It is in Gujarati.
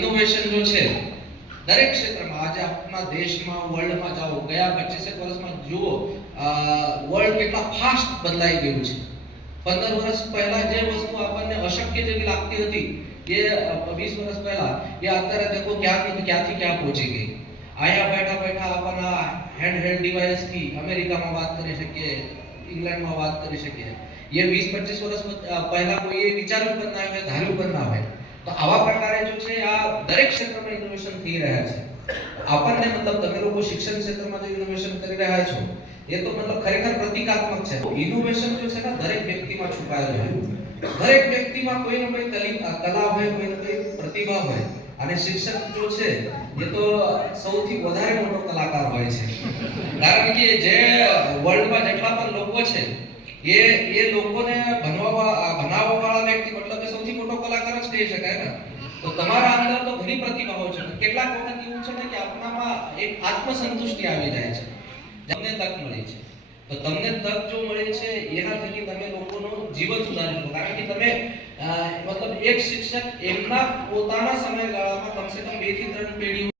ઇનોવેશન जो છે દરેક ક્ષેત્રમાં આજે આપણા દેશમાં વર્લ્ડમાં જાઓ ગયા 25 વર્ષમાં જુઓ વર્લ્ડ કેટલા ફાસ્ટ બદલાઈ ગયું છે 15 વર્ષ પહેલા જે વસ્તુ આપણને અશક્ય જેવી લાગતી હતી એ 20 વર્ષ પહેલા એ અત્યારે દેખો ક્યાંથી ક્યાં પહોંચી ગઈ અહીંયા બેઠા બેઠા આપણા હેન્ડહેલ્ડ ડિવાઇસ થી અમેરિકામાં વાત કરી શકીએ ઇંગ્લેન્ડમાં વાત કરી શકીએ ये 20-25 વર્ષ પહેલા કોઈ વિચાર્યું પણ ના હોય ધાર્યું પણ ના હોય તો આવા પ્રકારે જો છે આ દરેક ક્ષેત્રમાં ઇનોવેશન થઈ રહ્યા છે આપણને મતલબ તમે લોકો શિક્ષણ ક્ષેત્રમાં જે ઇનોવેશન કરી રહ્યા છો એ તો મતલબ ખરેખર પ્રતિકાત્મક છે ઇનોવેશન જો છે ને દરેક વ્યક્તિમાં છુપાયેલું હોય દરેક વ્યક્તિમાં કોઈ ને કોઈ કલા હોય કોઈ ને કોઈ પ્રતિભા હોય અને શિક્ષક જો છે એ તો સૌથી વધારે મોટો કલાકાર હોય છે કારણ કે જે વર્લ્ડમાં જેટલા પણ લોકો છે એ લોકોને બનાવવા વાળા વ્યક્તિ મતલબ સૌથી મોટો કલાકાર જ કહી શકાય ને તો તમારા અંદર તો ઘણી પ્રતિભાઓ છે કેટલાક વખત એવું છે ને કે આપણામાં એક આત્મસંતુષ્ટિ આવી જાય છે તમને તક મળી છે તો તમને તક જો મળી છે એના થકી તમે લોકોનું જીવન સુધારી શકો કારણ કે તમે મતલબ એક શિક્ષક એમના પોતાના સમયગાળામાં કમસે કમ 2 થી 3 પેઢી